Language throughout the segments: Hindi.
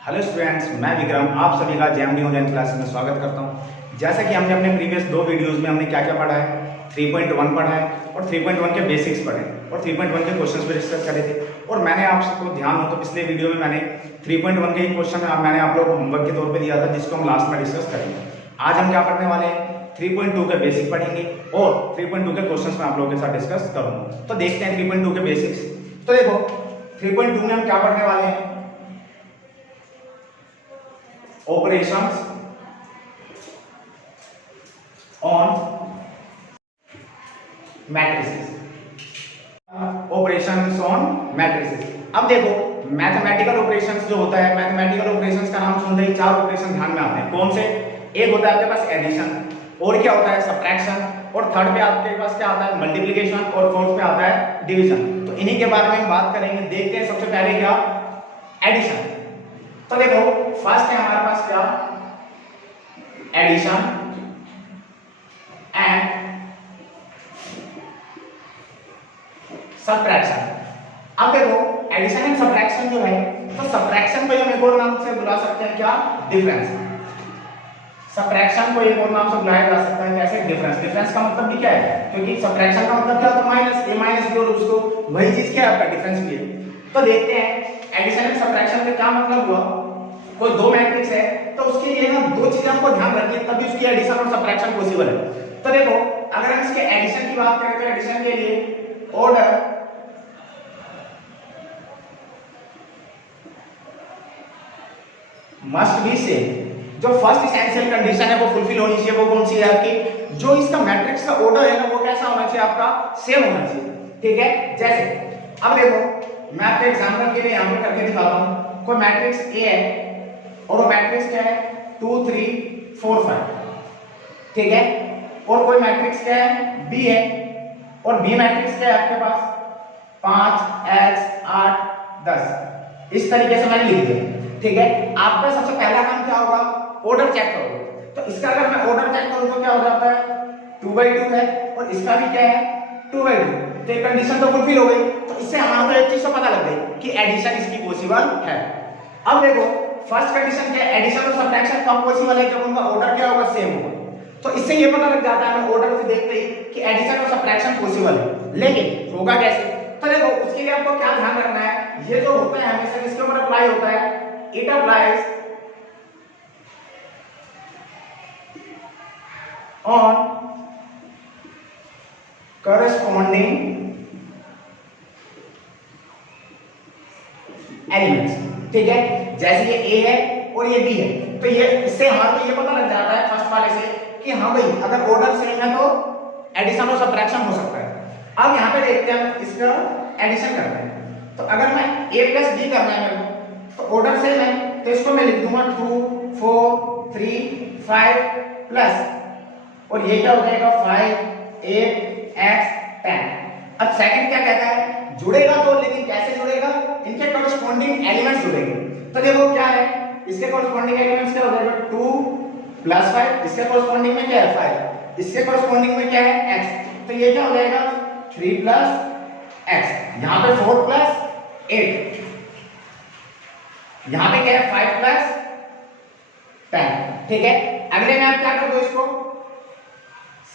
हेलो स्टूडेंट्स, मैं विक्रम आप सभी का जेएमडी ऑनलाइन क्लासेस में स्वागत करता हूं। जैसा कि हमने अपने प्रीवियस दो वीडियोस में हमने क्या क्या पढ़ा है, 3.1 पढ़ा है और 3.1 के बेसिक्स पढ़े और 3.1 के क्वेश्चंस पे डिस्कस करे थे। और मैंने आप सबको ध्यान हो तो पिछले वीडियो में मैंने 3.1 के एक क्वेश्चन मैंने आप लोगों को होमवर्क के तौर पर दिया था, जिसको हम लास्ट में डिस्कस करेंगे। आज हम क्या पढ़ने वाले हैं, 3.2 के बेसिक पढ़ेंगे और 3.2 के क्वेश्चंस में आप लोगों के साथ डिस्कस करूंगा। तो देखते हैं 3.2 के बेसिक्स। तो देखो 3.2 में हम क्या पढ़ने वाले हैं, operations on matrices। Operations on matrices. अब देखो मैथमेटिकल ऑपरेशंस जो होता है, मैथमेटिकल ऑपरेशंस का नाम सुन रहे चार ऑपरेशन ध्यान में आते हैं। कौन से? एक होता है आपके पास एडिशन, और क्या होता है सब्ट्रैक्शन, और थर्ड पे आपके पास क्या आता है मल्टीप्लिकेशन, और फोर्थ पे आता है डिवीजन। तो इन्हीं के बारे में हम बात करेंगे। देखते हैं सबसे पहले क्या एडिशन। तो देखो फर्स्ट है हमारे पास क्या एडिशन एंड सब्ट्रैक्शन। अब देखो एडिशन एंड सब्ट्रैक्शन जो है, तो सब्ट्रैक्शन को हम एक और नाम से बुला सकते हैं क्या, डिफरेंस। सब्ट्रैक्शन को एक और नाम से बुलाया जा सकता है कैसे, डिफरेंस। डिफरेंस का मतलब भी क्या है, क्योंकि सब्ट्रैक्शन का मतलब क्या होता है माइनस, ए माइनस बी, और उसको वही चीज क्या है आपका डिफरेंस भी है। तो देखते हैं एडिशन एंड सब्ट्रैक्शन का क्या मतलब हुआ। कोई दो मैट्रिक्स है तो उसके लिए ना दो चीजें हमको ध्यान रखनी है, तभी उसकी एडिशन और सब्ट्रैक्शन पॉसिबल है। तो देखो अगर हम इसके एडिशन की बात करें तो एडिशन के लिए ऑर्डर मस्ट बी सेम। जो फर्स्ट एसेंशियल कंडीशन है वो फुलफिल होनी चाहिए। वो कौन सी है आपकी, जो इसका मैट्रिक्स का ऑर्डर है ना वो कैसा होना चाहिए आपका, सेम होना चाहिए। ठीक है, जैसे अब देखो मैं आपको एग्जांपल के लिए यहां पे करके दिखाता हूं। कोई मैट्रिक्स ए है और वो मैट्रिक्स क्या है 2 3 4 5। ठीक है, और कोई मैट्रिक्स क्या है बी है, और बी मैट्रिक्स क्या है आपके पास 5 x 8 10। इस तरीके से मैंने लिख दिया। ठीक है, आपका सबसे पहला काम क्या होगा, ऑर्डर चेक करो। तो इसका अगर मैं ऑर्डर चेक करूं तो क्या हो जाता है 2/2 है, और इसका भी क्या है 2/2। तो ये कंडीशन तो फुलफिल हो गई। तो इससे हमारा तो एक चीज तो पता लग गई कि एडिशन इसकी पॉसिबल है। अब देखो फर्स्ट कंडीशन क्या है, एडिशन और सब्ट्रैक्शन कब पॉसिबल है, जब उनका ऑर्डर क्या होगा, सेम होगा। तो इससे ये पता लग जाता है हमें ऑर्डर से देखते ही कि एडिशन और सब्ट्रैक्शन पॉसिबल है। लेकिन होगा कैसे, तो देखो उसके लिए आपको क्या ध्यान रखना है, ये जो होता है हमेशा इसके ऊपर अप्लाई होता है, it applies on corresponding elements. ठीक है, जैसे ये ए है और ये बी है, तो ये इससे हमारे को ये पता लग जाता है फर्स्ट वाले से कि हाँ भाई अगर ऑर्डर सेम है तो एडिशन और सब्ट्रैक्शन हो सकता है। अब यहाँ पे देखते हैं इसका एडिशन करते हैं। तो अगर मैं a प्लस बी करना है मेरे को, तो ऑर्डर सेम है तो इसको मैं लिख दूंगा 2 4 3 5 प्लस, और ये क्या हो जाएगा 5 8 x 10। अब सेकंड क्या कहता है, जुड़ेगा तो, लेकिन कैसे जुड़ेगा, इनके कॉरस्पॉन्डिंग एलिमेंट्स जुड़ेंगे। तो देखो क्या है, इसके कॉरस्पॉन्डिंग एलिमेंट्स क्या हो जाएगा 2 प्लस 5, इसके कॉरस्पॉन्डिंग में क्या है 5, इसके कॉरस्पॉन्डिंग में क्या है x। तो ये क्या हो जाएगा 3 प्लस x, यहां पे 4 प्लस 8, यहां पे क्या है 5 प्लस 10। ठीक है, अगले में आप क्या कर दो इसको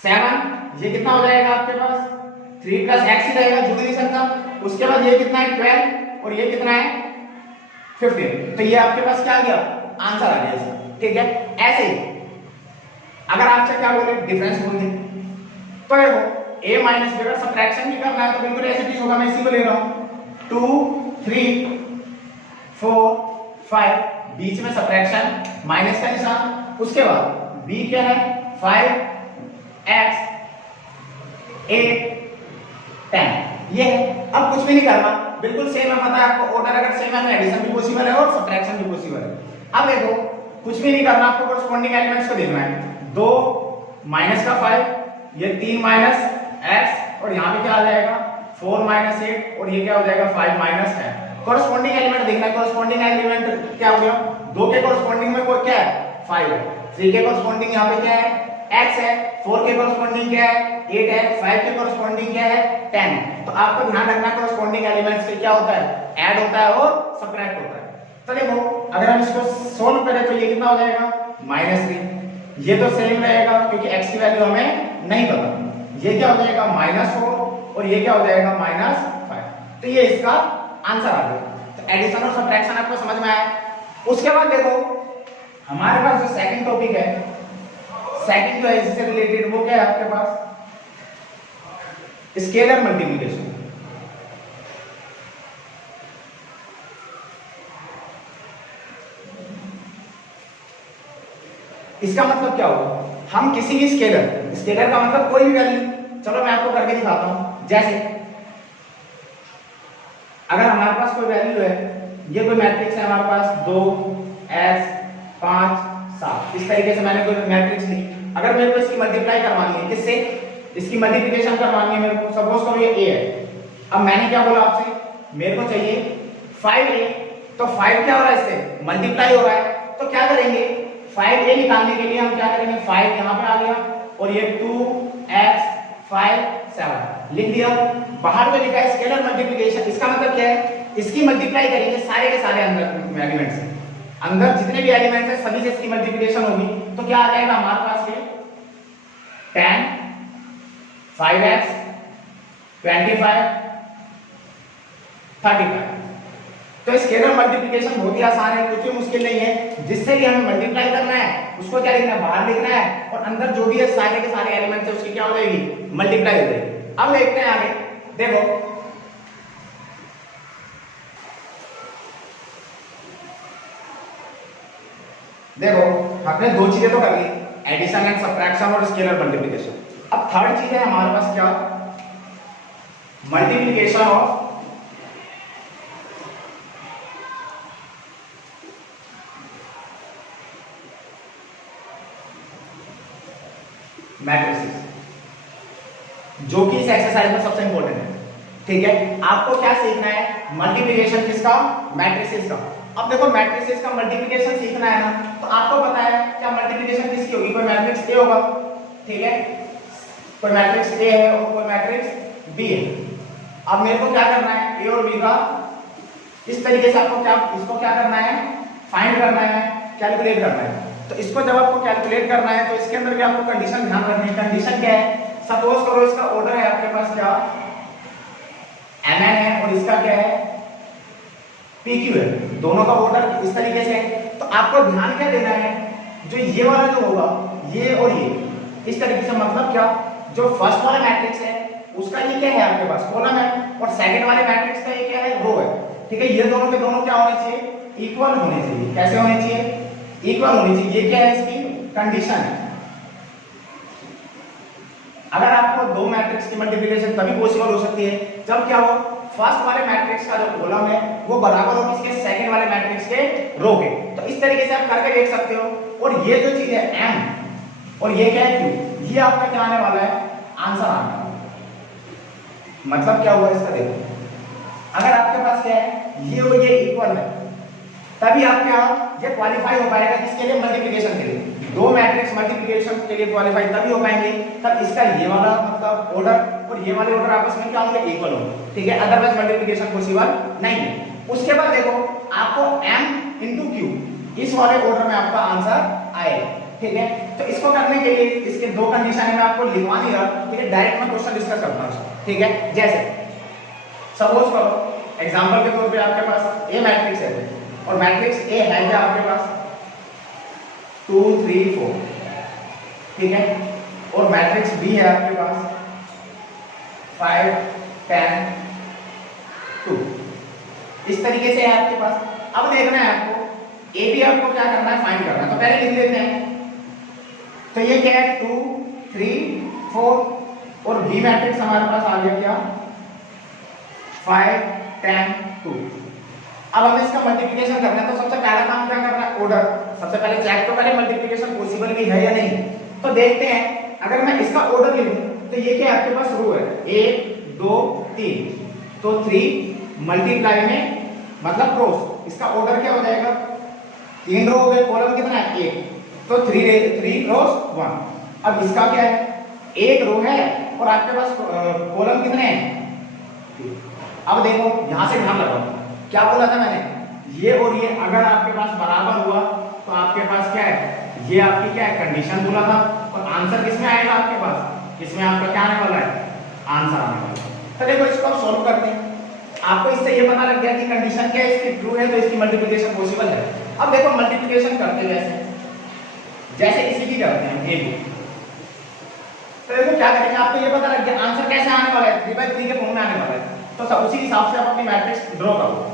7, ये कितना हो जाएगा आपके पास 3 प्लस x ही रहेगा, जुड़ नहीं सकता। उसके बाद ये कितना है 12, और ये कितना है 15। तो ये आपके पास क्या आ गया, आंसर आ गया इसका। ठीक है, ऐसे ही अगर आपसे क्या बोले डिफरेंस बोल दे, तो देखो a माइनस b अगर सब्ट्रैक्शन भी करना है तो बिल्कुल ऐसे चीज होगा। मैं इसी को ले रहा हूं 2 3 4 5, बीच में सब्ट्रैक्शन माइनस का निशान, उसके बाद b क्या है 5 x 8 10। ये है, अब कुछ भी नहीं करना, बिल्कुल सेम है। पता है आपको ऑर्डर अगर सेम है तो एडिशन भी पॉसिबल है और सब्ट्रैक्शन भी पॉसिबल है। अब देखो कुछ भी नहीं करना, आपको कॉरस्पॉन्डिंग एलिमेंट्स को देखना है। 2 माइनस का 5, ये 3 माइनस x, और यहाँ पे क्या आ जाएगा 4 माइनस 8, और ये क्या हो जाएगा 5 माइनस 10। कॉरस्पॉन्डिंग एलिमेंट देखना है, कॉरस्पॉन्डिंग एलिमेंट क्या हो गया, 2 के कॉरस्पॉन्डिंग में वो क्या है 5 है, 3 के कॉरस्पॉन्डिंग यहाँ पे क्या है x है, 4 के कॉरस्पॉन्डिंग क्या है 8 है, 5 के कॉरस्पॉन्डिंग क्या है 10। तो आपको ध्यान रखना कॉरस्पॉन्डिंग एलिमेंट्स से क्या होता है, ऐड होता है और सब्ट्रैक्ट होता है। तो देखो अगर हम इसको सोल्व करें तो ये कितना हो जाएगा -3। ये तो सेम रहेगा क्योंकि x की वैल्यू हमें नहीं पता। ये क्या हो जाएगा -4 और ये क्या हो जाएगा -5। तो ये इसका आंसर आ गया। तो एडिशन और सब्ट्रैक्शन आपको समझ में आया। उसके बाद देखो हमारे पास जो सेकंड टॉपिक है, सेकंड जो है इससे रिलेटेड वो क्या है आपके पास, स्केलर मल्टीप्लिकेशन। इसका मतलब क्या होगा, हम किसी भी स्केलर, स्केलर का मतलब कोई भी वैल्यू, चलो मैं आपको करके दिखाता हूं। जैसे अगर हमारे पास कोई वैल्यू है, ये कोई मैट्रिक्स है हमारे पास 2 x 5 7, इस तरीके से मैंने कोई मैट्रिक्स ली। अगर मेरे को इसकी मल्टीप्लाई करवानी है, किससे, इसकी मल्टीप्लिकेशन करवानी है मेरे को, सपोज करो ये a है। अब मैंने क्या बोला आपसे, मेरे को चाहिए 5a, तो 5 क्या हो रहा है, इससे मल्टीप्लाई हो रहा है। तो क्या करेंगे, 5a निकालने के लिए हम क्या करेंगे, 5 यहां पे आ गया और ये 2x 5 7 लिख दिया। बाहर में लिखा है स्केलर मल्टीप्लिकेशन। इसका मतलब क्या है, इसकी मल्टीप्लाई करेंगे सारे के सारे अंदर एलिमेंट से, अंदर जितने भी एलिमेंट्स हैं सभी से इसकी मल्टीप्लिकेशन होगी। तो क्या आ जाएगा हमारे पास, ये 10 5x 25 35। तो स्केलर मल्टीप्लिकेशन बहुत ही आसान है, कुछ भी मुश्किल नहीं है। जिससे भी हमें मल्टीप्लाई करना है उसको क्या लिखना है, बाहर लिखना है, और अंदर जो भी है सारे के सारे एलिमेंट्स है उसकी क्या हो जाएगी, मल्टीप्लाई हो जाएगी। अब देखते हैं आगे, देखो देखो हमने दो चीजें तो कर ली, एडिशन एंड सब्ट्रैक्शन और स्केलर मल्टीप्लिकेशन। अब थर्ड चीज है हमारे पास क्या, मल्टीप्लिकेशन ऑफ मैट्रिसेस, जो कि इस एक्सरसाइज में सबसे इंपॉर्टेंट है। ठीक है, आपको क्या सीखना है, मल्टीप्लिकेशन किसका, मैट्रिसेस का। अब देखो मैट्रिसेस का मल्टीप्लिकेशन सीखना है ना, तो आपको पता है क्या मल्टीप्लिकेशन किसकी होगी, कोई मैट्रिक्स ए होगा, ठीक है, कोई मैट्रिक्स ए है और कोई मैट्रिक्स बी है। अब मेरे को क्या करना है, ए और बी का इस तरीके से आपको क्या, इसको क्या करना है, फाइंड करना है, कैलकुलेट करना है। तो इसको जब आपको कैलकुलेट करना है तो इसके अंदर भी आपको कंडीशन ध्यान रखनी है। कंडीशन क्या है, सपोज करो इसका ऑर्डर है आपके पास क्या, mn है और इसका क्या है, pq है, दोनों का ऑर्डर इस तरीके से है। तो आपको ध्यान क्या देना है, जो ये वाला जो होगा, ये और ये इस तरीके से, मतलब क्या, जो फर्स्ट वाला मैट्रिक्स है उसका ये क्या है आपके पास, कॉलम है, और सेकंड वाले मैट्रिक्स का ये क्या है, रो है। ठीक है, ये दोनों के दोनों क्या होने चाहिए, इक्वल होने चाहिए। कैसे होने चाहिए, इक्वल होनी चाहिए। ये क्या है, इसकी कंडीशन है। अगर आपको दो मैट्रिक्स की मल्टीप्लिकेशन तभी पॉसिबल हो सकती है जब क्या हो, फर्स्ट वाले मैट्रिक्स का जो कॉलम है वो बराबर हो किसके, सेकंड वाले मैट्रिक्स के रो के। तो इस तरीके से आप करके देख सकते हो। और ये जो चीज है m और ये क्या है q, ये आपका क्या आने वाला है, आंसर आने वाला है। मतलब क्या हुआ इसका, देखो अगर आपके पास क्या है, ये और ये इक्वल है, तभी आपके यहाँ ये क्वालिफाई हो पाएगा किसके लिए, मल्टीप्लिकेशन के लिए। दो मैट्रिक्स मल्टीप्लिकेशन के लिए क्वालिफाई तभी हो पाएंगे तब इसका ये वाला मतलब ऑर्डर और ये वाले ऑर्डर आपस में क्या होंगे, इक्वल होंगे। ठीक है, अदरवाइज मल्टीप्लिकेशन पॉसिबल नहीं है। उसके बाद देखो आपको m into q इस वाले ऑर्डर में आपका आंसर आएगा। ठीक है, तो इसको करने के लिए इसके दो कंडीशन है, मैं आपको लिखवा नहीं रहा, ठीक है, डायरेक्ट मैं क्वेश्चन डिस्कस करता हूं। ठीक है, जैसे सपोज करो एग्जांपल के तौर पे आपके पास ए मैट्रिक्स है और मैट्रिक्स ए है क्या आपके पास 2 3 4, ठीक है, और मैट्रिक्स बी है आपके पास 5 10 2, इस तरीके से है आपके पास। अब देखना है आपको ए बी, आपको क्या करना है, फाइंड करना है। तो पहले लिख लेते हैं, तो ये क्या है 2 3 4 और बी मैट्रिक्स हमारे पास आ गया क्या 5 10 2। अब हमें इसका मल्टीप्लिकेशन करना है, तो सबसे पहला काम क्या करना है, ऑर्डर। सबसे पहले चेक तो करें मल्टीप्लिकेशन पॉसिबल भी है या नहीं। तो देखते हैं, अगर मैं इसका ऑर्डर लिखूं तो ये क्या आपके पास रो है 1 2 3, तो 3 मल्टीप्लाई में मतलब क्रॉस, इसका ऑर्डर क्या हो जाएगा, 3 रो हो गए, कॉलम कितना है 1, तो 3 रोज 1। अब इसका क्या है, 1 रो है और आपके पास कॉलम कितने हैं। अब देखो यहां से ध्यान लगाओ, क्या बोला था मैंने, ये और ये अगर आपके पास बराबर हुआ तो आपके पास क्या है, ये आपकी क्या है कंडीशन बोला था, और आंसर किसमें आएगा आपके पास, इसमें आपका क्या आने वाला है, आंसर आने वाला है। तो देखो इसको आप सॉल्व करते हैं, आपको इससे ये पता लग गया कि कंडीशन क्या है, इसकी ट्रू है तो इसकी मल्टीप्लिकेशन पॉसिबल है। अब देखो मल्टीप्लिकेशन करते कैसे, जैसे इसी की करते हैं ए बी। तो देखो क्या करेंगे, आपको ये पता लग गया आंसर कैसे आने वाला है, 3/3 के फॉर्म में आने वाला है। तो सब उसी हिसाब से आप अपनी मैट्रिक्स ड्रॉ करो।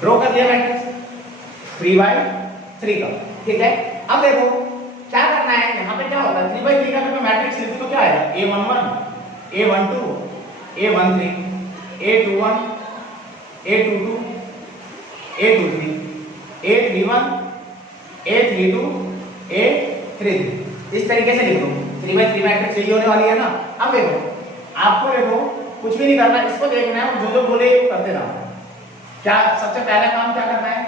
ड्रॉ कर दिया मैट्रिक्स 3/3 का, ठीक है। अब देखो क्या करना है, यहाँ पे क्या होता है 3/3 का मैं मैट्रिक्स लिखूं तो क्या आएगा, A11 A12 A13 A21 A22 A23 A31 A32 A33, इस तरीके से लिख दो। 3/3 मैट्रिक्स यही होने वाली है ना। अब देखो आपको देखो कुछ भी नहीं करना, इसको देखना है और जो जो बोले करते रहना। क्या सबसे पहला काम क्या करना है,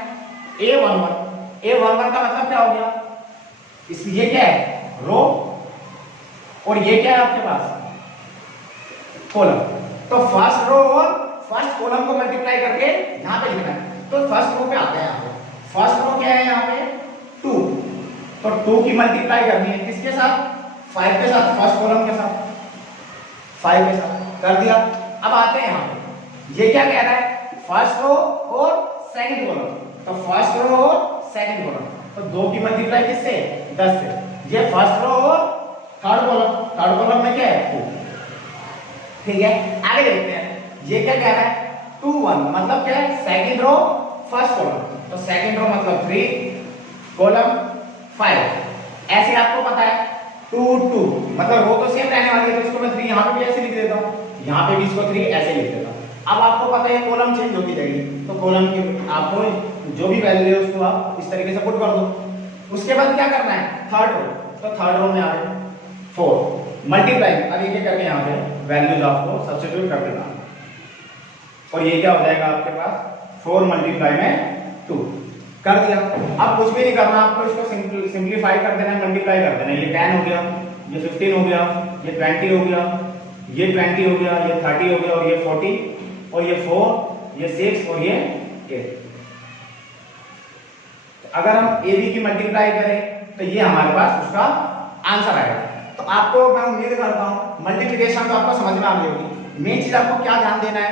A11 का मतलब क्या हो गया, इसमें ये क्या है रो और ये क्या है आपके पास कॉलम। तो फर्स्ट रो और फर्स्ट कॉलम को मल्टीप्लाई करके यहां पे लिखना है। तो फर्स्ट रो पे आते हैं, यहाँ पे फर्स्ट रो क्या है, यहाँ पे 2, तो 2 की मल्टीप्लाई करनी है किसके साथ, 5 के साथ, फर्स्ट कॉलम के साथ 5 के साथ कर दिया। अब आते हैं यहाँ पे, ये क्या कह रहा है फर्स्ट रो और सेकंड कॉलम, तो फर्स्ट रो और सेकंड कॉलम, तो 2 की मल्टीप्लाई किससे 10 से। ये फर्स्ट रो और थर्ड कॉलम में क्या है 2, ठीक है। आगे देखते हैं ये क्या कह रहा है 2 1, मतलब क्या है सेकंड रो फर्स्ट कॉलम, तो सेकंड रो मतलब 3 कॉलम 5। ऐसे आपको पता है 2 2, मतलब रो तो सेम रहने वाली है, तो इसको मैं 3 यहाँ पे भी ऐसे लिख देता हूँ, यहाँ पे भी इसको 3 ऐसे लिख देता हूँ। अब आपको पता है कॉलम चेंज होती जाएगी, तो कॉलम की आपको जो भी वैल्यू है उसको आप इस तरीके से पुट कर दो। उसके बाद क्या करना है थर्ड रो, तो थर्ड रो में आ गए 4 मल्टीप्लाई, अब ये करके यहाँ पे वैल्यूज आपको सब्स्टिट्यूट कर देना, और ये क्या हो जाएगा आपके पास 4 मल्टीप्लाई में 2 कर दिया। अब कुछ भी नहीं करना, आपको इसको सिंप्लीफाई कर देना है, मल्टीप्लाई कर देना है। ये 10 हो गया, ये 15 हो गया, ये 20 हो गया, ये 20 हो गया, ये 30 हो गया, और ये 40, और ये 4, ये 6 और ये 8। अगर हम ए बी की मल्टीप्लाई करें तो ये हमारे पास उसका आंसर आएगा। तो आपको मैं उम्मीद करता हूं मल्टीप्लिकेशन तो आपको समझ में आ गई होगी। मेन चीज आपको क्या ध्यान देना है,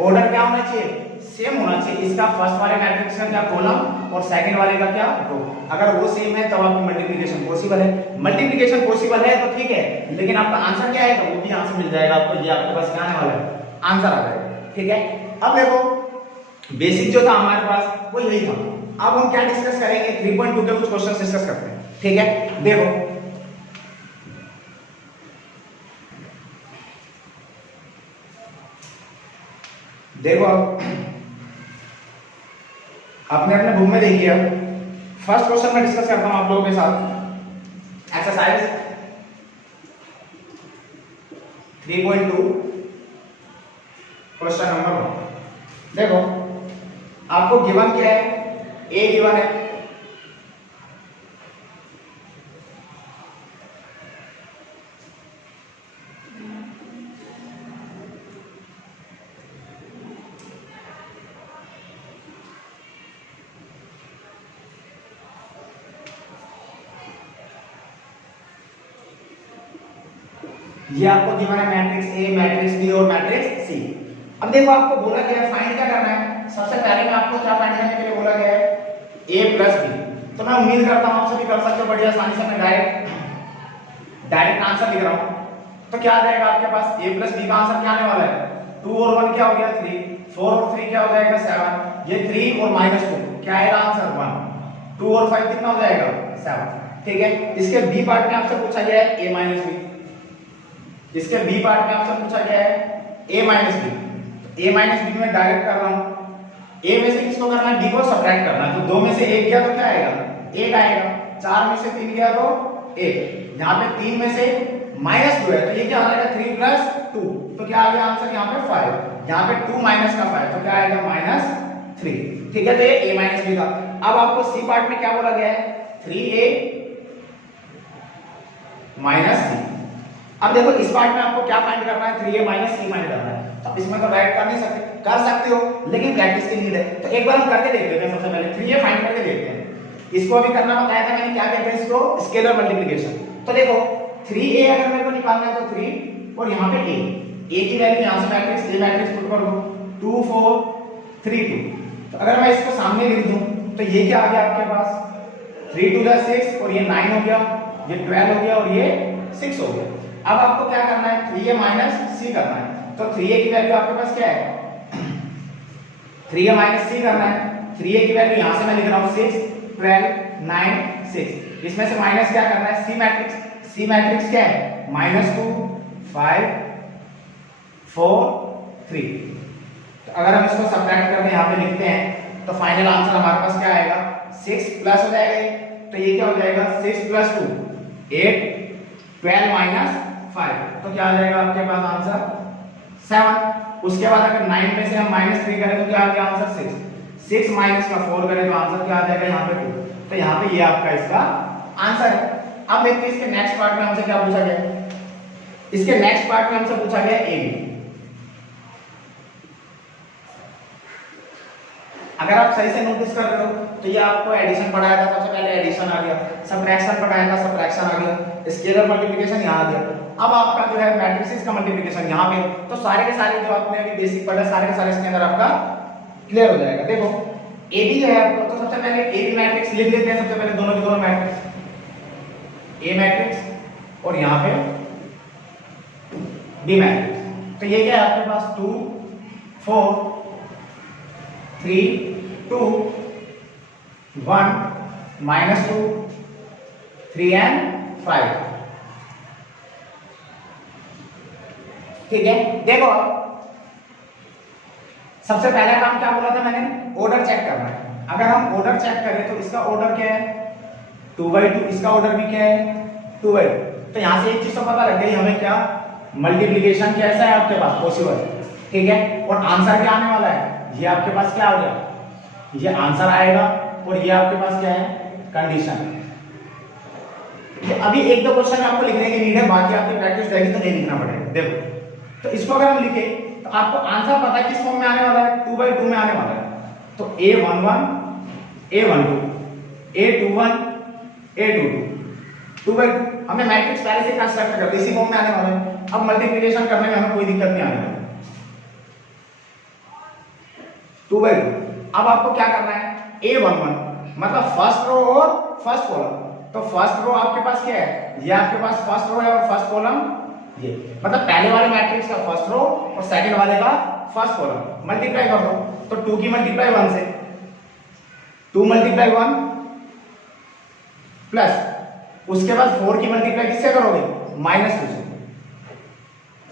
ऑर्डर क्या होना चाहिए, सेम होना चाहिए। इसका फर्स्ट वाले मैट्रिक्स का क्या कॉलम और सेकंड वाले का क्या रो, अगर वो सेम है तब आपकी मल्टीप्लिकेशन पॉसिबल है। मल्टीप्लिकेशन पॉसिबल है तो ठीक है, लेकिन आपका आंसर क्या है, वो भी आंसर मिल जाएगा आपको, ये आपके पास क्या आने वाला है, आंसर आ जाएगा, ठीक है। अब देखो बेसिक जो था हमारे पास वो यही था। अब हम क्या डिस्कस करेंगे, 3.2 के कुछ क्वेश्चन डिस्कस करते हैं, ठीक है। देखो आपने अपने बुक में देखिए। फर्स्ट क्वेश्चन में डिस्कस करता हूं आप लोगों के साथ, एक्सरसाइज 3.2 क्वेश्चन नंबर 1। देखो आपको गिवन क्या है, ए गिवन है, ये आपको गिवन है मैट्रिक्स ए, मैट्रिक्स बी और मैट्रिक्स सी। अब देखो आपको बोला गया है फाइंड क्या करना है। सबसे पहले में आपको क्या फाइंड करने के लिए बोला गया है, a प्लस बी। तो मैं उम्मीद करता हूं आप सभी कर सकते हो बड़ी आसानी से। मैं डायरेक्ट आंसर लिख रहा हूं, तो क्या आ जाएगा आपके पास, a प्लस बी का आंसर क्या आने वाला है, 2 और 1 क्या हो गया 3, 4 और 3 क्या हो जाएगा 7, ये 3 और -2 क्या आएगा आंसर 1, 2 और 5 कितना हो जाएगा 7, ठीक है। इसके बी पार्ट में आपसे पूछा गया है a माइनस बी, इसके बी पार्ट में आपसे पूछा गया है a minus B. a minus B में डायरेक्ट कर रहा हूं, a में से किसको करना है, b को सब्ट्रैक्ट करना है। तो 2 में से 1 गया तो क्या आएगा 1 आएगा, 4 में से 3 गया तो 1, यहाँ पे 3 में से -2 है तो ये क्या आ जाएगा 3 प्लस 2, तो क्या आ गया आंसर यहाँ पे 5, यहाँ पे 2 माइनस का 5 तो क्या आएगा -3, ठीक है। तो ये a माइनस बी था। अब आपको सी पार्ट में क्या बोला गया है, 3a माइनस सी। अब देखो इस पार्ट में आपको क्या फाइंड करना है, 3a माइनस सी फाइंड करना है। तो इसमें तो डायरेक्ट कर नहीं सकते, कर सकते हो लेकिन प्रैक्टिस की नीड है। तो एक बार हम करके देख लेते हैं। सबसे पहले 3a फाइंड करके देखते हैं। इसको अभी करना बताया था मैंने, क्या कहते हैं इसको, स्केलर मल्टीप्लिकेशन। तो देखो 3a अगर मेरे को निकालना है तो 3 और यहाँ पे a की वैल्यू यहाँ से मैट्रिक्स a मैट्रिक्स पुट कर दो 2 4 3 2। तो अगर मैं इसको सामने लिख दूं तो ये क्या आ गया आपके पास 3 2 6 और ये 9 हो गया, ये 12 हो गया और ये 6 हो गया। अब आपको क्या करना है 3a माइनस c करना है। तो 3a की वैल्यू आपके पास क्या है 3a माइनस c करना है। 3a की वैल्यू यहां से मैं लिख रहा हूं 6 12 9 6। इसमें से माइनस क्या करना है c मैट्रिक्स। c मैट्रिक्स क्या है -2 5 4 3। तो अगर हम इसको सब्ट्रैक्ट करके यहां पे लिखते हैं तो फाइनल आंसर हमारे पास क्या आएगा 6 प्लस हो जाएगा ये। तो ये क्या हो जाएगा 6 प्लस 2 8 12 माइनस 5। तो क्या आ जाएगा आपके पास आंसर 7। उसके बाद अगर 9 में से हम -3 करें तो क्या आ गया आंसर 6। 6 माइनस का 4 करें तो आंसर क्या आ जाएगा यहाँ पे 2। तो यहाँ पे ये आपका इसका आंसर है। अब देखते हैं इसके नेक्स्ट पार्ट में हमसे क्या पूछा गया। इसके नेक्स्ट पार्ट में हमसे पूछा गया ए बी। अगर आप सही से नोटिस कर रहे हो तो ये आपको एडिशन पढ़ाया था, सबसे पहले एडिशन आ गया, सब्ट्रैक्शन पढ़ाया था, सब्ट्रैक्शन आ गया, स्केलर मल्टीप्लिकेशन यहाँ आ गया। अब आपका जो है मैट्रिसेस का मल्टीप्लिकेशन यहाँ पे। तो सारे के सारे जो आपने अभी बेसिक पढ़ा सारे के सारे इसके अंदर आपका क्लियर हो जाएगा। देखो ए बी जो है आपको, तो सबसे पहले ए बी मैट्रिक्स लिख लेते हैं। सबसे पहले दोनों के दोनों मैट्रिक्स ए मैट्रिक्स और यहाँ पे बी मैट्रिक्स। तो ये क्या है आपके पास 2 4 3 2 1 -2 3 and 5। ठीक है, देखो सबसे पहला काम क्या बोला था मैंने, ऑर्डर चेक करना है। अगर हम ऑर्डर चेक करें तो इसका ऑर्डर क्या है 2/2, इसका ऑर्डर भी क्या है 2/2। तो यहां से एक चीज तो पता लग गई हमें, क्या मल्टीप्लिकेशन कैसा है आपके पास पॉसिबल। ठीक है, और आंसर क्या आने वाला है, ये आपके पास क्या हो गया, ये आंसर आएगा और ये आपके पास क्या है कंडीशन। अभी एक दो क्वेश्चन आपको लिखने की नीड है, बाकी आपकी प्रैक्टिस रहेगी तो नहीं लिखना पड़ेगा। देखो तो इसको अगर हम लिखे तो आपको आंसर पता है किस फॉर्म में आने वाला है 2/2 में आने वाला है। तो a11 a12 a21 a22 2/2 हमें मैट्रिक्स पहले से कंस्ट्रक्ट कर इसी फॉर्म में आने वाला है। अब मल्टीप्लिकेशन करने में हमें कोई दिक्कत नहीं आने वाली 2/2। अब आपको क्या करना है a11 मतलब फर्स्ट रो और फर्स्ट कॉलम। तो फर्स्ट रो आपके पास क्या है, ये आपके पास फर्स्ट रो है और फर्स्ट कॉलम ये, मतलब पहले वाले मैट्रिक्स का फर्स्ट रो और सेकंड वाले का फर्स्ट कॉलम मल्टीप्लाई कर दो। तो 2 की मल्टीप्लाई 1 से 2 मल्टीप्लाई 1 प्लस उसके बाद 4 की मल्टीप्लाई किससे करोगे -2 से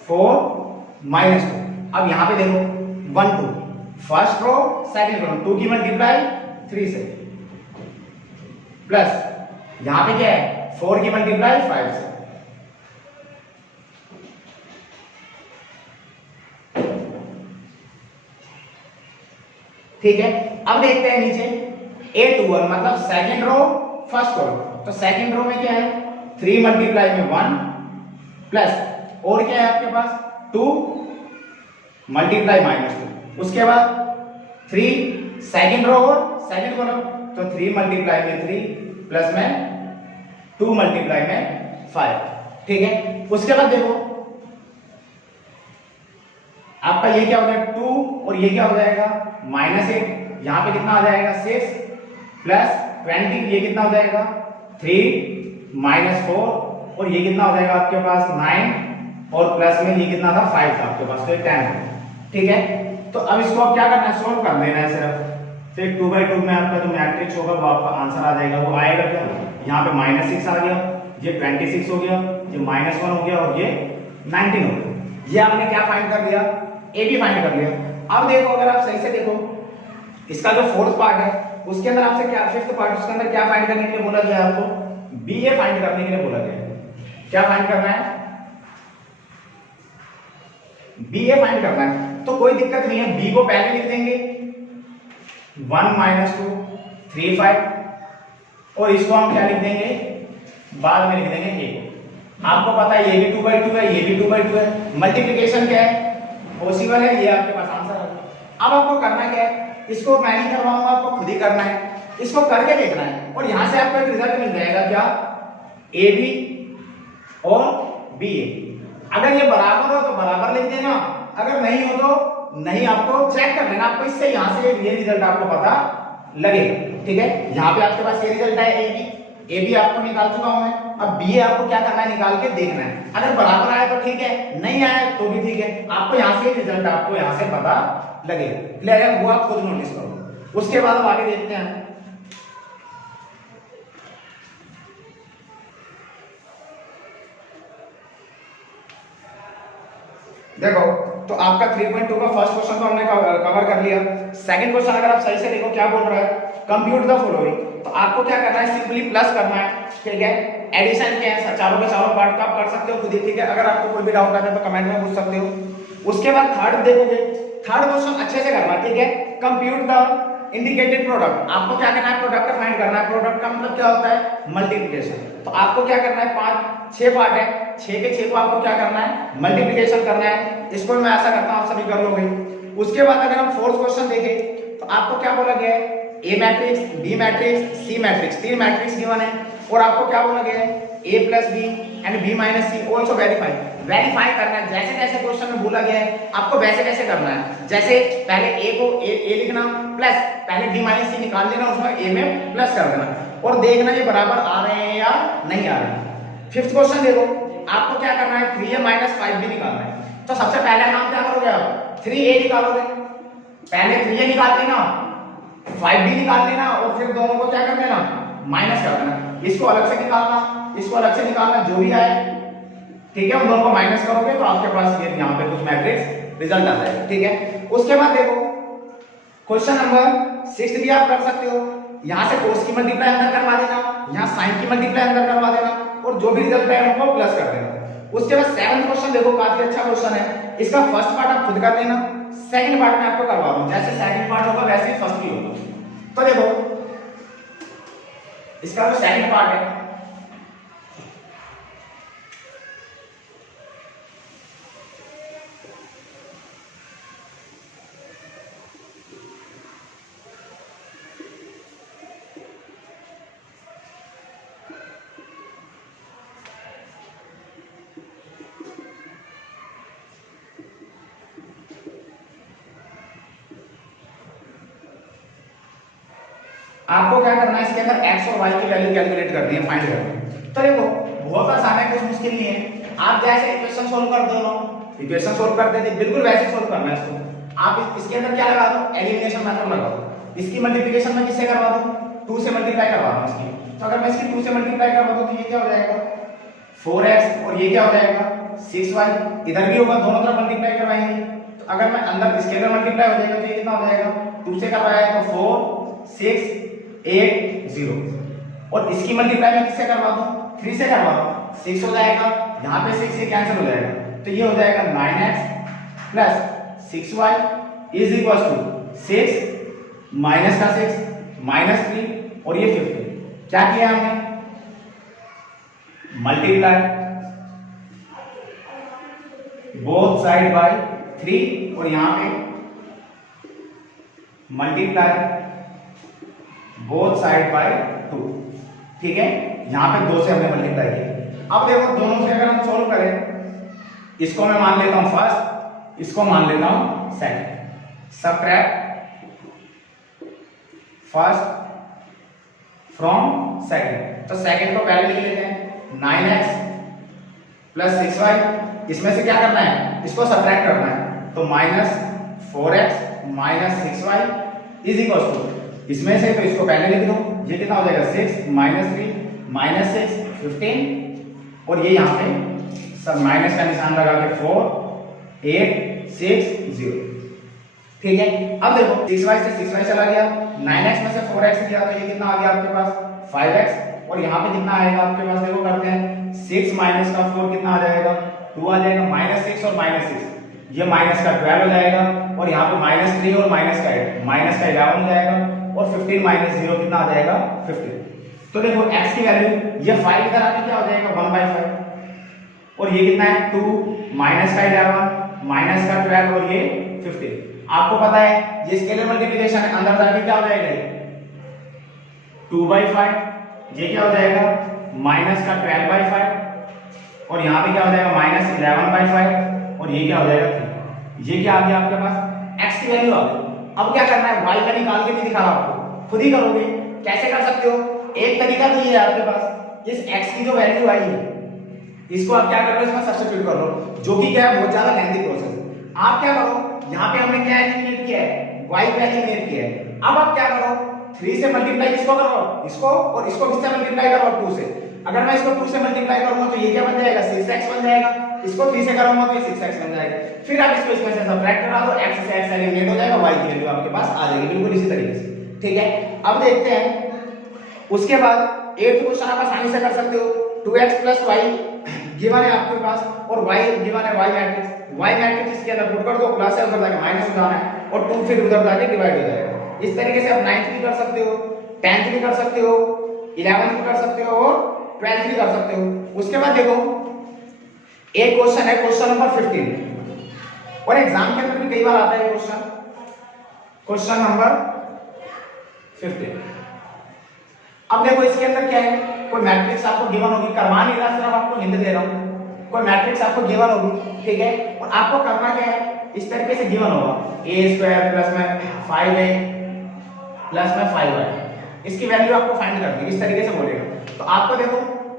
4 -2। अब यहां पे देखो 1 2 फर्स्ट रो सेकंड रो 2 की मल्टीप्लाई 3 से प्लस यहां पे क्या है 4 की मल्टीप्लाई 5 से। ठीक है, अब देखते हैं नीचे a21 मतलब सेकंड रो फर्स्ट कॉलम। तो सेकंड रो में क्या है 3 मल्टीप्लाई में 1 प्लस और क्या है आपके पास 2 मल्टीप्लाई -2। उसके बाद 3 सेकंड रो और सेकंड कॉलम, तो 3 मल्टीप्लाई में 3 प्लस में 2 मल्टीप्लाई में 5। ठीक है, उसके बाद देखो आपका ये क्या हो जाएगा 2 और ये क्या हो जाएगा -8। यहां पे कितना आ जाएगा 6 प्लस 20, ये कितना हो जाएगा 3 -4 और ये कितना हो जाएगा आपके पास 9 और प्लस में ये कितना था 5 था आपके पास, तो 10। ठीक है, तो अब इसको आप क्या करना है सोल्व कर देना है सिर्फ। फिर 2/2 में आपका जो मैट्रिक्स होगा वो आपका आंसर आ जाएगा। वो आएगा क्या, यहाँ पे -6 आ गया, ये 26 हो गया, ये -1 हो गया और ये 19 हो गया। ये आपने क्या फाइंड कर दिया ए बी फाइंड कर लिया। अब देखो अगर आप सही से देखो इसका जो फोर्थ पार्ट है उसके अंदर आपसे क्या, फिफ्थ पार्ट उसके अंदर क्या फाइंड करने के लिए बोला गया है आपको, बी ए फाइंड करने के लिए बोला गया है। क्या फाइंड करना है बी ए फाइंड करना है। तो कोई दिक्कत नहीं है, बी को पहले लिख देंगे 1 - 2 3 5 और इसको हम क्या लिख देंगे बाद में लिख देंगे ए को। आपको पता है ये भी 2/2 है, ये भी 2/2 है। मल्टीप्लिकेशन क्या है पॉसिबल है, ये आपके पास आंसर है। अब आपको करना क्या है, इसको मैं नहीं करवाऊंगा, आपको खुद ही करना है, इसको करके देखना है और यहां से आपको एक रिजल्ट मिल जाएगा क्या, ए बी और बी ए। अगर ये बराबर हो तो बराबर लिख देना, अगर नहीं हो तो नहीं, आपको चेक कर लेना, आपको इससे यहां से ये रिजल्ट आपको पता लगेगा। ठीक है, यहाँ पे आपके पास ये रिजल्ट है ए बी आपको निकाल चुका हूं मैं, अब बी ए आपको क्या करना है, निकाल के देखना है। अगर बराबर आया तो ठीक है, नहीं आया तो भी ठीक है, आपको यहाँ से रिजल्ट आपको यहाँ से पता लगेगा। क्लियर है, वो आप खुद नोटिस करो। उसके बाद अब आगे देखते हैं। देखो तो आपका 3.2 का फर्स्ट क्वेश्चन तो हमने कवर कर लिया। सेकंड क्वेश्चन अगर आप सही से देखो क्या बोल रहा है, कंप्यूट द फॉलोइंग। तो आपको क्या करना है, सिंपली प्लस करना है। ठीक है, एडिशन के चारों के चारों पार्ट का आप कर सकते हो खुद ही। ठीक है, अगर आपको कोई भी डाउट आता है तो कमेंट में पूछ सकते हो। उसके बाद थर्ड देखोगे, थर्ड क्वेश्चन अच्छे से करना। ठीक है, कंप्यूट द इंडिकेटेड प्रोडक्ट। आपको क्या करना है, प्रोडक्ट का फाइंड करना है। प्रोडक्ट का मतलब क्या होता है, मल्टीप्लिकेशन। तो आपको क्या करना है, 6 पार्ट है, 6 के 6 को आपको क्या करना है, मल्टीप्लिकेशन करना है। इसको मैं ऐसा करता हूं, आप सभी कर लोगे। उसके बाद अगर हम फोर्थ क्वेश्चन देखें तो आपको क्या बोला गया है, A matrix, B matrix, C matrix, 3 matrix given है और आपको क्या बोला गया है, a plus B and b minus C also verify. Verify करना है, जैसे जैसे क्वेश्चन में बोला गया है आपको वैसे वैसे करना है। जैसे पहले a को a लिखना प्लस पहले b माइनस सी निकाल देना, उसमें a में प्लस कर देना और देखना ये बराबर आ रहे हैं या नहीं आ रहे हैं। फिफ्थ क्वेश्चन देखो, आपको क्या करना है, 3a माइनस 5b निकालना है। तो सबसे पहले हम क्या करोगे, आप 3a निकालोगे, पहले 3a निकाल देना, 5b निकाल देना और फिर दोनों को क्या कर देना, माइनस कर देना। इसको अलग से निकालना, इसको अलग से निकालना, जो भी आए ठीक है, उन दोनों को माइनस करोगे तो आपके पास ये यहाँ पे कुछ मैट्रिक्स रिजल्ट आ जाएगा। ठीक है, उसके बाद देखो क्वेश्चन नंबर 6 भी आप कर सकते हो। यहाँ से cos की मल्टीप्लाई अंदर करवा देना, यहाँ sin की मल्टीप्लाई अंदर करवा देना और जो भी रिजल्ट आए उनको प्लस कर देना। उसके बाद 7th क्वेश्चन देखो, काफी अच्छा क्वेश्चन है। इसका फर्स्ट पार्ट आप खुद कर लेना, सेकंड पार्ट में आपको करवा दूं, जैसे सेकंड पार्ट होगा वैसे ही फर्स्ट भी होगा। तो देखो इसका जो सेकंड पार्ट है, आपको क्या करना है, इसके अंदर x और y की वैल्यू कैलकुलेट करनी है, फाइंड करनी है। तो देखो बहुत आसान है, कुछ मुश्किल नहीं है। आप जैसे इक्वेशन सोल्व कर दो, इक्वेशन सोल्व करते थे बिल्कुल वैसे सोल्व करना है इसको। आप इसके अंदर क्या लगा दो, एलिमिनेशन मेथड लगा दो। इसकी मल्टीप्लिकेशन में किससे करवा दूं, 2 से मल्टीप्लाई करवा दूं इसकी। तो अगर मैं इसकी 2 से मल्टीप्लाई करवा दूं तो ये क्या हो जाएगा, 4x और ये क्या हो जाएगा 6y। इधर भी होगा, दोनों तरफ मल्टीप्लाई करवाएंगे। तो अगर मैं अंदर इसके अंदर मल्टीप्लाई हो जाएगा तो ये कितना हो जाएगा, 2 से करवाया तो 4 6 8 0 और इसकी मल्टीप्लाई में किससे करवा दूं, 3 से करवा दूं, 6 हो जाएगा, यहाँ पे 6 से कैंसिल हो जाएगा तो ये हो जाएगा 9x plus 6y is equal to 6 minus का 6 माइनस 3 और ये 15। क्या किया हमने, मल्टीप्लाई बोथ साइड बाय 3 और यहाँ पे मल्टीप्लाई बोथ साइड बाय 2। ठीक है, यहां पे 2 से हमने मल्टीप्लाई किया। अब देखो दोनों से अगर हम सॉल्व करें, इसको मैं मान लेता हूं फर्स्ट, इसको मान लेता हूं second. Subtract first from second, तो सेकंड को पहले लिख लेते हैं 9x प्लस 6y। इसमें से क्या करना है, इसको सबट्रैक्ट करना है, तो minus 4x minus 6y is equal to, इसमें से तो इसको पहले लिख दो, ये कितना हो जाएगा 6 माइनस 3 माइनस 6 15 और ये यहाँ पे सब माइनस का निशान लगा के 4 8 6 0। ठीक है, अब देखो 6y से 6y चला गया, 9x में से 4x गया तो ये कितना आ गया आपके पास 5x और यहाँ पे कितना आएगा आपके पास, देखो करते हैं 6 माइनस का 4 कितना आ जाएगा 2 आ जाएगा, माइनस 6 और माइनस 6 ये माइनस का 12 हो जाएगा और यहाँ पे माइनस 3 और माइनस का 8 माइनस का 11 हो जाएगा और 15 माइनस 0 कितना आ जाएगा 15। तो देखो x की वैल्यू ये 5 इधर आके क्या हो जाएगा 1/5 और ये कितना है 2 माइनस का 11 माइनस का 12 और ये 15। आपको पता है ये स्केलर मल्टीप्लिकेशन है, अंदर जाके क्या हो जाएगा, 2/5, ये क्या हो जाएगा माइनस का 12/5 और यहाँ पे क्या हो जाएगा माइनस 11/5 और ये क्या हो जाएगा 3। ये क्या आ गया आपके पास, x की वैल्यू आ गई। अब क्या करना है, y का निकाल के नहीं दिखा रहा आपको, खुद ही करोगे। कैसे कर सकते हो, एक तरीका तो ये है आपके पास, इस x की जो वैल्यू आई है इसको आप क्या करो, इसमें सब्स्टिट्यूट कर लो, जो कि क्या है बहुत ज्यादा लेंथी प्रोसेस। आप क्या करो, यहाँ पे हमने क्या एलिमिनेट किया है, y को एलिमिनेट किया है। अब आप क्या करो, 3 से मल्टीप्लाई किसको करो, इसको, और इसको किससे मल्टीप्लाई करो, 2 से। अगर मैं इसको 2 से मल्टीप्लाई करूंगा तो ये क्या बन जाएगा 6x बन जाएगा, इसको 3 से करूंगा तो ये 6x बन जाएगा। फिर आप इसको इसमें से सब्ट्रैक्ट करा दो, x से x एलिमिनेट हो जाएगा, y की वैल्यू आपके पास आ जाएगी बिल्कुल इसी तरीके से। ठीक है, अब देखते हैं उसके बाद 8th क्वेश्चन आप आसानी से कर सकते हो। 2x + y गिवन है आपके पास और y गिवन है y मैट्रिक्स इसके अंदर पुट कर दो, प्लस है उधर जाके माइनस हो जाना है और 2 फिर उधर जाके डिवाइड हो जाएगा। इस तरीके से आप 9th भी कर सकते हो, 10th भी कर सकते हो, 11th भी कर सकते हो और 12th भी कर सकते हो। उसके बाद देखो एक क्वेश्चन है, क्वेश्चन नंबर 15 और एग्जाम के अंदर भी कई बार आता है क्वेश्चन, क्वेश्चन नंबर 15। अब देखो इसके अंदर क्या है, कोई मैट्रिक्स आपको गिवन होगी, करवा नहीं रहा, सिर्फ आपको हिंट दे रहा हूं। कोई मैट्रिक्स आपको गिवन होगी, ठीक है, और आपको करना क्या है, इस तरीके से गिवन होगा a² प्लस में 5a प्लस में 5y, इसकी वैल्यू आपको फाइंड करनी है। इस तरीके से बोलेगा तो आपको देखो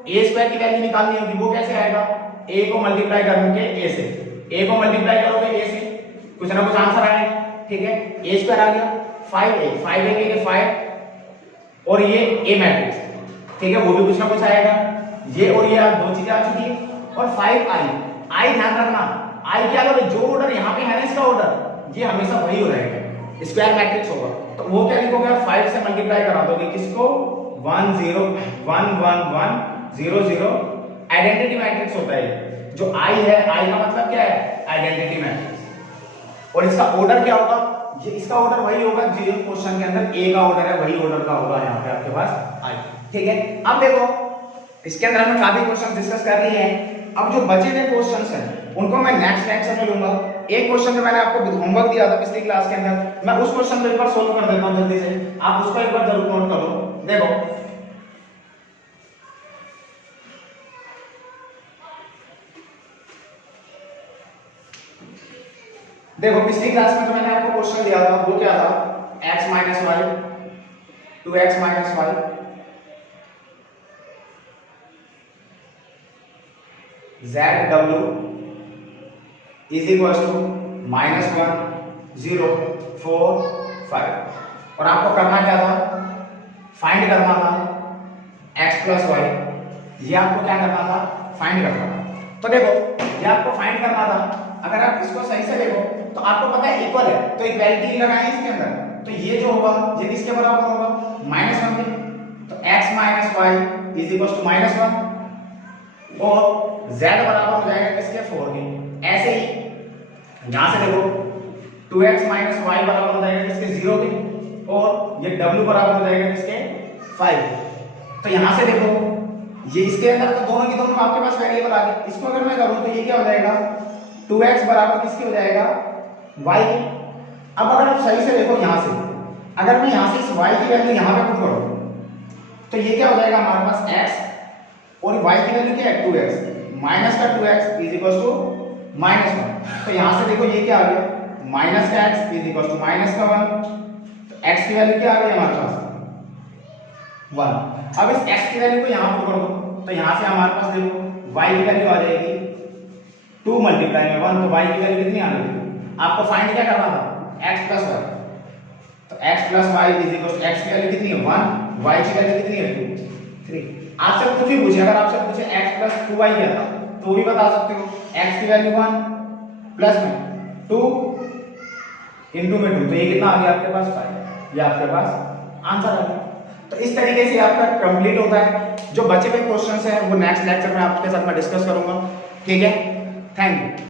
a² की वैल्यू निकालनी होगी। वो कैसे आएगा, a को मल्टीप्लाई करोगे a से, a को मल्टीप्लाई करोगे a से, कुछ ना कुछ आंसर आएगा। ठीक है, a² आ गया, 5a के लिए 5 और ये a मैट्रिक्स, ठीक है, वो भी कुछ ना कुछ आएगा। ये और ये दो चीजें आ चुकी है और 5i ध्यान रखना, i क्या लोगे, जो ऑर्डर यहाँ पे है ना इसका ऑर्डर, ये हमेशा वही हो रहेगा, स्क्वायर मैट्रिक्स होगा। तो वो क्या लिखोगे, 5 से मल्टीप्लाई करा दोगे किसको, 1 0 1 1 1 0 0, आइडेंटिटी मैट्रिक्स होता है। जो i है, i का मतलब क्या है, आइडेंटिटी मैट्रिक्स। और इसका ऑर्डर क्या होगा, ये इसका ऑर्डर वही होगा जो क्वेश्चन के अंदर a का ऑर्डर है, वही ऑर्डर का होगा यहाँ पे आपके पास i। ठीक है, अब देखो इसके अंदर हमने काफी क्वेश्चन डिस्कस कर लिए हैं। अब जो बचे हुए क्वेश्चंस हैं उनको मैं नेक्स्ट लेक्चर में लूंगा। एक क्वेश्चन में मैंने आपको होमवर्क दिया था पिछली क्लास के अंदर, मैं उस क्वेश्चन को एक बार सोल्व कर देता हूं जल्दी से, आप उसको एक बार जरूर नोट करो। देखो देखो पिछली क्लास में जो मैंने आपको क्वेश्चन दिया था वो क्या था, x - y 2x - y zw is equal to -1 0 4 5। और आपको करना क्या था, फाइंड करना था x + y, ये आपको क्या करना था, फाइंड करना था। तो देखो ये आपको फाइंड करना था, अगर आप इसको सही से देखो तो आपको पता है इक्वल है, तो इक्वालिटी लगाएं इसके अंदर, तो ये जो होगा ये किसके बराबर होगा, -1 के। तो x - y is equal to -1 और z बराबर हो जाएगा किसके, 4 के। ऐसे ही यहां से देखो 2x - y बराबर हो जाएगा किसके, 0 के, और ये w बराबर हो जाएगा किसके, 5। तो यहां से देखो ये इसके अंदर तो दोनों की दोनों आपके पास वेरिएबल आ गए। इसको अगर मैं करूं तो ये क्या हो जाएगा, 2x बराबर किसके हो जाएगा, y के। अब अगर आप सही से देखो यहां से, अगर मैं यहां से इस y की वैल्यू यहां पे पुट करूं तो ये क्या हो जाएगा हमारे पास x और y की वैल्यू क्या है, 2x, माइनस का 2x इज इक्वल टू -1। तो यहां से देखो ये क्या आ गया, माइनस का x is equal to minus का 1। तो x की वैल्यू क्या आ गई हमारे पास, 1। अब इस x की वैल्यू को यहां पुट कर दो तो यहां से हमारे पास देखो y की वैल्यू आ जाएगी 2 × 1, तो y की वैल्यू कितनी आ गई, आपको फाइंड क्या करना था, x + y। तो x + y is equal to x की वैल्यू कितनी है, 1, y की वैल्यू कितनी है, 2 3। आपसे कुछ भी पूछे, अगर आपसे पूछे x + 2y क्या था तो भी बता सकते हो, x की वैल्यू 1 प्लस में 2 इनटू में 2, तो ये कितना आ गया आपके पास, 5। ये आपके पास आंसर आ गया। तो इस तरीके से आपका कंप्लीट होता है। जो बचे हुए क्वेश्चंस हैं वो नेक्स्ट लेक्चर में आपके साथ मैं डिस्कस करूंगा। ठीक है, थैंक यू।